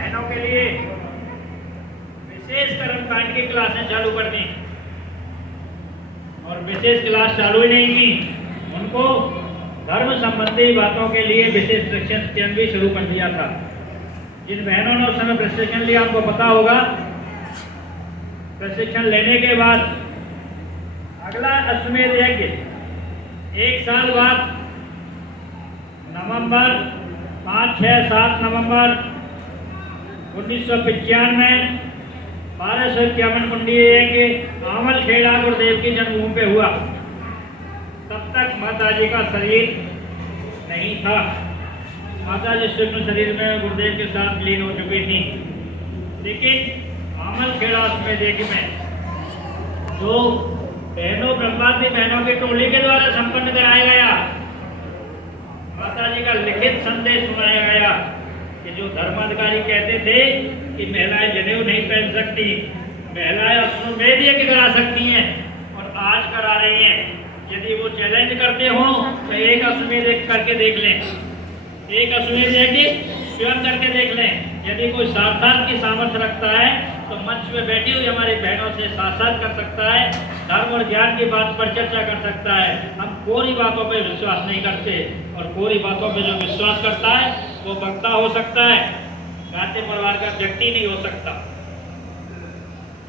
बहनों के लिए विशेष कर्मकांड की क्लासें चालू कर दी और विशेष क्लास चालू ही नहीं की, उनको धर्म संबंधी बातों के लिए विशेष प्रशिक्षण भी शुरू कर दिया था। जिन बहनों ने उस समय प्रशिक्षण लिया उनको पता होगा, प्रशिक्षण लेने के बाद अगला अश्वमेध यज्ञ 1 साल बाद नवंबर 5, 6, 7 नवंबर 1995 1251 कुंडीय यज्ञ आमल खेड़ा गुरुदेव की जन्मभूमि पे हुआ। तब तक माता जी का शरीर नहीं था, माता जी सूक्ष्म शरीर में गुरुदेव के साथ लीन हो चुकी थी। लेकिन आमल खेड़ा में यज्ञ में जो बहनों ब्रह्मांडी बहनों की टोली के द्वारा संपन्न कराया गया, माता जी का लिखित संदेश सुनाया गया कि जो धर्माधिकारी कहते थे कि महिलाएं जनेऊ नहीं पहन सकती, महिलाएं अश्वमेध यज्ञ करा सकती हैं और आज करा रही हैं। यदि वो चैलेंज करते हो तो एक अश्वमेध यज्ञ करके देख लें, एक अश्वमेध यज्ञ स्वयं करके देख लें। यदि कोई साक्षात की सामर्थ्य रखता है तो मंच में बैठी हुई हमारी बहनों से साक्षात कर सकता है, धर्म और ज्ञान की बात पर चर्चा कर सकता है। हम कोरी बातों पे विश्वास नहीं करते और कोरी बातों पे जो विश्वास करता है वो वक्ता हो सकता है, गाते परिवार का व्यक्ति नहीं हो सकता।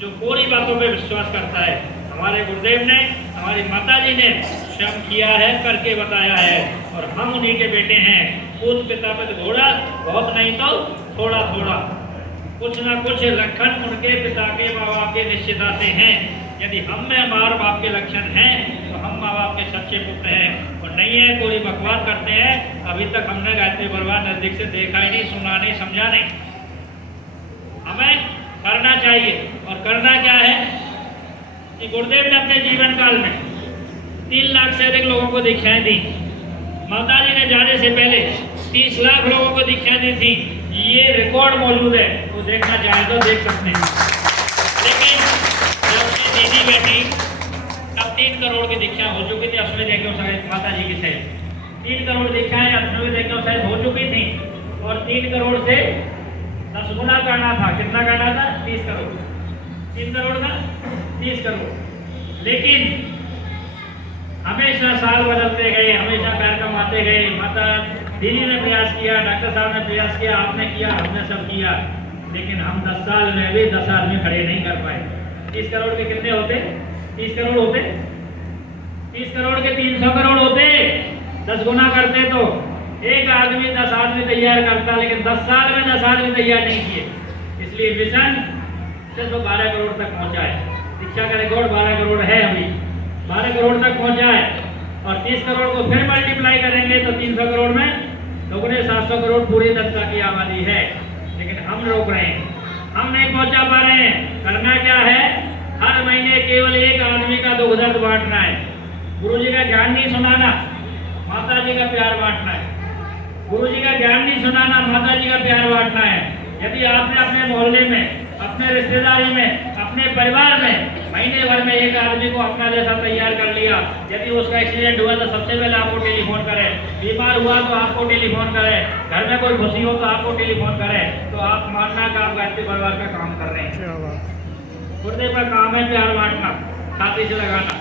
जो कोरी बातों पे विश्वास करता है, हमारे गुरुदेव ने, हमारी माता जी ने स्वयं किया है, करके बताया है और हम उन्हीं के बेटे हैं। पूत पिता पे घोड़ा, बहुत नहीं तो थोड़ा थोड़ा, कुछ ना कुछ लक्षण उनके पिता के माँ बाप के निश्चित आते हैं। यदि हम में माँ बाप के लक्षण हैं तो हम माँ बाप के सच्चे पुत्र हैं, और नहीं है कोई बकवास करते हैं। अभी तक हमने गायत्री परिवार नजदीक से देखा ही नहीं, सुना नहीं, समझा नहीं। हमें करना चाहिए और करना क्या है कि गुरुदेव ने अपने जीवन काल में 3 लाख से अधिक लोगों को दीक्षाएं दी। माता जी ने जाने से पहले 30 लाख लोगों को दीक्षाएं दी थी। ये रिकॉर्ड मौजूद है, वो देखना चाहे तो देख सकते हैं। लेकिन जब ये दीदी बैठी तब 3 करोड़ की दीक्षा हो चुकी थी अश्वमेध यज्ञों से माता जी की से 3 करोड़ दीक्षाएं अश्वमेध यज्ञों से हो चुकी थी और 3 करोड़ से 10 गुना करना था। कितना करना था? 30 करोड़। 3 करोड़ था 30 करोड़। लेकिन हमेशा साल बदलते गए, हमेशा कार्यक्रम आते गए। माता दीदी ने प्रयास किया, डॉक्टर साहब ने प्रयास किया, आपने किया, हमने सब किया, लेकिन हम 10 साल में भी 10 आदमी खड़े नहीं कर पाए। 30 करोड़ के कितने होते? 30 करोड़ होते। 30 करोड़ के 300 करोड़ होते। 10 गुना करते तो एक आदमी 10 आदमी तैयार करता, लेकिन 10 साल में 10 आदमी तैयार नहीं किए। इसलिए मिशन सिर्फ 12 करोड़ तक पहुंचा है। शिक्षा का रिकॉर्ड 12 करोड़ है, अभी 12 करोड़ तक पहुंचा है और 30 करोड़ को फिर मल्टीप्लाई करेंगे तो 300 करोड़ में दोगुने 700 करोड़ पूरी जनता की आबादी है। लेकिन हम रोक रहे हैं, हम नहीं पहुंचा पा रहे हैं। करना क्या है? हर महीने केवल एक आदमी का दुख दर्द बांटना है। गुरु जी का ज्ञान नहीं सुनाना, माता जी का प्यार बांटना है। गुरु जी का ज्ञान नहीं सुनाना, माता जी का प्यार बांटना है। यदि आपने अपने मोहल्ले में, अपने रिश्तेदारी में, अपने परिवार में महीने भर में एक आदमी को अपना जैसा तैयार कर लिया, यदि उसका एक्सीडेंट हुआ तो सबसे पहले आपको टेलीफोन करे, बीमार हुआ तो आपको टेलीफोन करे, घर में कोई खुशी हो तो आपको टेलीफोन करे, तो आप मानना कि आप गायत्री परिवार का काम कर रहे हैं। गुरुदेव का काम है प्यार बांटना, छाती से लगाना।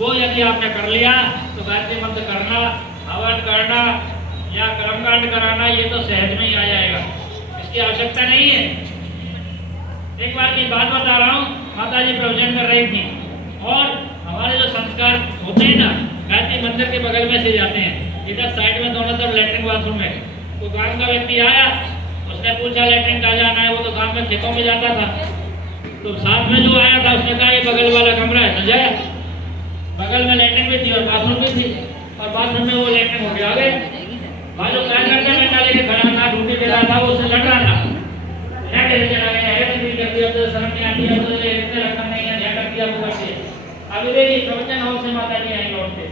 वो यदि आपने कर लिया तो गायत्री मंत्र करना, हवन करना या कर्मकांड कराना ये तो सहज में ही आ जाएगा, इसकी आवश्यकता नहीं है। एक बार की बात बता रहा हूँ, माता जी प्रवचन कर रही थी और हमारे जो संस्कार होते हैं ना, गायत्री मंदिर के बगल में से जाते हैं। इधर साइड में दोनों तरफ लैट्रिन बाथरूम है। तो गांव का व्यक्ति आया, उसने पूछा लैट्रिन कहाँ जाना है, वो तो गांव में खेतों में जाता था। तो साथ में जो आया था उसने कहा ये बगल वाला कमरा है, समझाया। बगल में लैट्रिन भी थी और बाथरूम भी थी और बाथरूम में वो लैट्रिन हो गया। आ गए भाजो क्या करता है, बेटा लेके खड़ा था, ड्यूटी दे रहा था, वो उससे लड़ रहा था। क्या कैसे चला गया है, तो शर्म नहीं आती है, तो इतने रकम नहीं है, क्या करती है वो करती है। अभी देखिए प्रवचन हॉल से माता जी आई लौट के,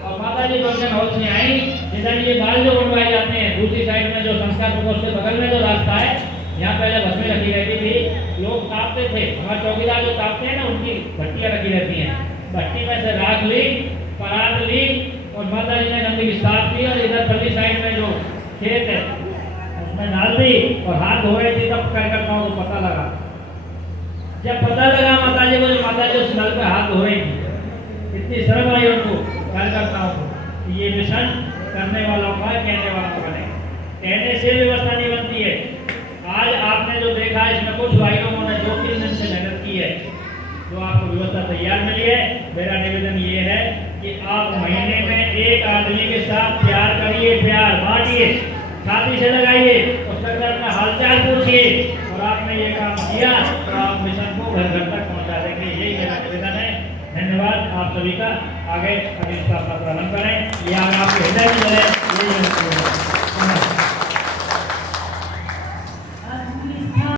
और माता जी प्रवचन हॉल से आई, जिधर ये बाल जो उठवाए जाते हैं, दूसरी साइड में जो संस्कार प्रकोष्ठ के बगल में जो रास्ता है, यहाँ पहले भस्मी रखी रहती थी, लोग तापते थे। हमारे चौकीदार जो तापते हैं ना, उनकी भट्टियाँ रखी रहती हैं। भट्टी में से राख ली, परात ली और माता जी ने गंदगी साफ की। और इधर पल्ली साइड में जो खेत है, उसमें डाल दी और हाथ धो रही थी तब क्या करता हूँ तो पता लगा। जब पता लगा माता जी को, माता जी उस नल पे हाथ धो रही थी, इतनी शर्म आई उनको। क्या करता हूँ कि ये मिशन करने वालों का, कहने वालों का नहीं, कहने से व्यवस्था नहीं बनती है। आज आपने जो देखा है इसमें कुछ भाई लोगों ने 2-3 दिन से मेहनत की है, जो आपको व्यवस्था तैयार मिली है। मेरा निवेदन ये है कि आप महीने में एक आदमी के साथ प्यार करिए, प्यार बांटिए, छाती से लगाइए, उसका अपना हालचाल पूछिए, और आपने ये काम किया तो आप मिशन को घर घर तक पहुंचा देंगे। यही मेरा निवेदन है। धन्यवाद आप सभी का। आगे अभी इसका प्रारंभ करें, ये आपके हृदय में जले, यही मेरा निवेदन है।